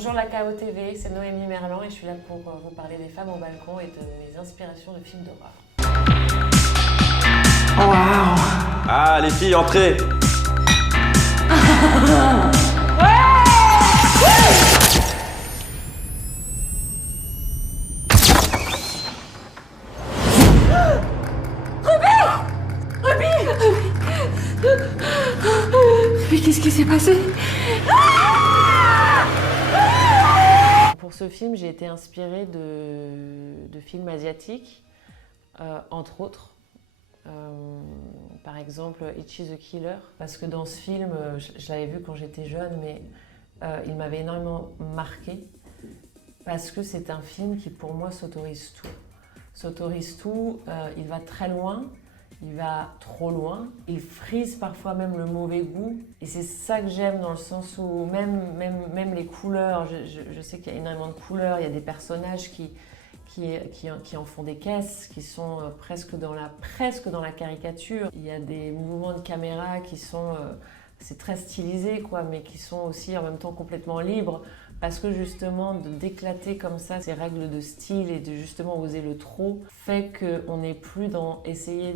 Bonjour la KO TV, c'est Noémie Merlan et je suis là pour vous parler des femmes au balcon et de mes inspirations de films d'horreur. Wow. Ah, les filles, entrez. Mais qu'est-ce qui s'est passé? Pour ce film, j'ai été inspirée de films asiatiques, entre autres. Par exemple, Ichi the Killer, parce que dans ce film, je l'avais vu quand j'étais jeune, mais il m'avait énormément marqué, parce que c'est un film qui, pour moi, s'autorise tout. Il va très loin. Il va trop loin, il frise parfois même le mauvais goût et c'est ça que j'aime dans le sens où même les couleurs, je sais qu'il y a énormément de couleurs, il y a des personnages qui en font des caisses, qui sont presque dans la caricature. Il y a des mouvements de caméra qui sont, c'est très stylisé quoi, mais qui sont aussi en même temps complètement libres. Parce que justement, d'éclater comme ça ces règles de style et de justement oser le trop fait qu'on n'est plus dans essayer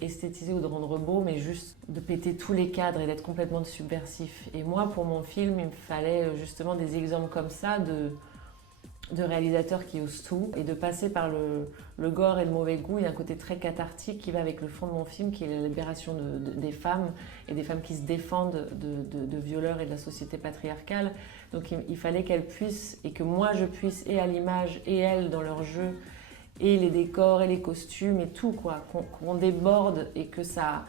d'esthétiser ou de rendre beau, mais juste de péter tous les cadres et d'être complètement subversif. Et moi, pour mon film, il me fallait justement des exemples comme ça de réalisateurs qui osent tout et de passer par le gore et le mauvais goût. Il y a un côté très cathartique qui va avec le fond de mon film, qui est la libération des femmes et des femmes qui se défendent de violeurs et de la société patriarcale. Donc il fallait qu'elles puissent, et que moi je puisse, et à l'image, et elles dans leur jeu, et les décors, et les costumes, et tout, quoi, qu'on déborde et que ça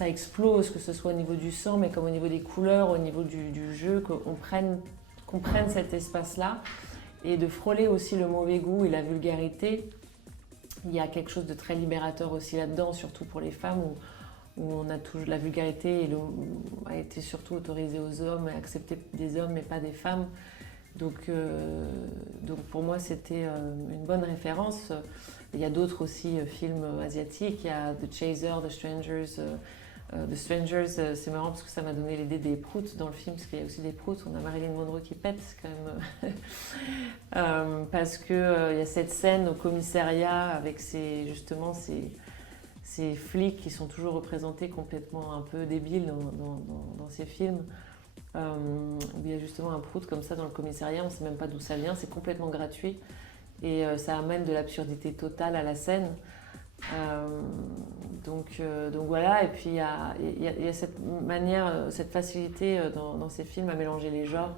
explose, que ce soit au niveau du sang, mais comme au niveau des couleurs, au niveau du jeu, qu'on prenne cet espace-là, et de frôler aussi le mauvais goût et la vulgarité. Il y a quelque chose de très libérateur aussi là-dedans, surtout pour les femmes, où on a toujours la vulgarité a été surtout autorisée aux hommes et acceptée des hommes mais pas des femmes. Donc pour moi c'était une bonne référence. Il y a d'autres aussi films asiatiques, il y a The Chaser, The Strangers. The Strangers, c'est marrant parce que ça m'a donné l'idée des proutes dans le film, parce qu'il y a aussi des proutes, on a Marilyn Monroe qui pète quand même. Parce qu'il y a cette scène au commissariat avec ces flics qui sont toujours représentés complètement un peu débiles dans ces films. Où il y a justement un prout comme ça dans le commissariat, on ne sait même pas d'où ça vient, c'est complètement gratuit. Et ça amène de l'absurdité totale à la scène. Donc voilà, et puis il y a cette manière, cette facilité dans ces films à mélanger les genres,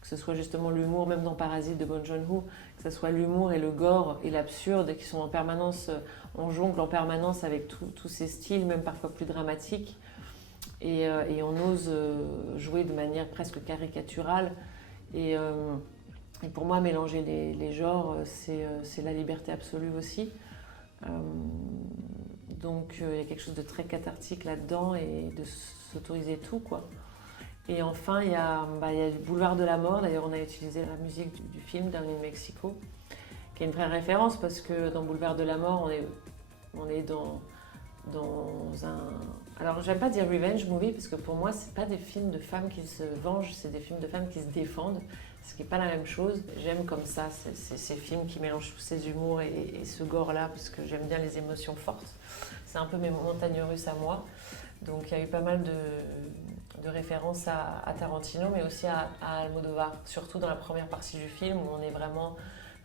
que ce soit justement l'humour, même dans Parasite de Bong Joon-ho, que ce soit l'humour et le gore et l'absurde qui sont en permanence, on jongle en permanence avec tous ces styles, même parfois plus dramatiques, et on ose jouer de manière presque caricaturale. Et pour moi, mélanger les genres, c'est la liberté absolue aussi. Donc il y a quelque chose de très cathartique là-dedans et de s'autoriser tout, quoi. Et enfin il y a le Boulevard de la Mort. D'ailleurs on a utilisé la musique du film Dernier de Mexico, qui est une vraie référence parce que dans Boulevard de la Mort on est dans un... Alors j'aime pas dire revenge movie parce que pour moi c'est pas des films de femmes qui se vengent, c'est des films de femmes qui se défendent, ce qui n'est pas la même chose. J'aime comme ça ces films qui mélangent tous ces humours et ce gore-là parce que j'aime bien les émotions fortes. C'est un peu mes montagnes russes à moi. Donc il y a eu pas mal de références à Tarantino, mais aussi à Almodovar, surtout dans la première partie du film où on est vraiment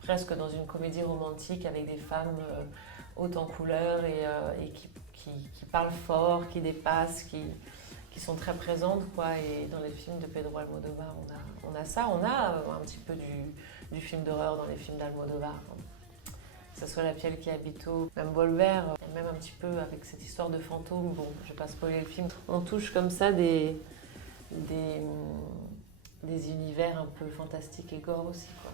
presque dans une comédie romantique avec des femmes hautes en couleur et qui parlent fort, qui dépassent, qui sont très présentes, quoi. Et dans les films de Pedro Almodovar, on a ça. On a un petit peu du film d'horreur dans les films d'Almodovar. Que ce soit La Piel qui habito, même Volver, même un petit peu avec cette histoire de fantôme. Bon, je vais pas spoiler le film. On touche comme ça des univers un peu fantastiques et gore aussi, quoi.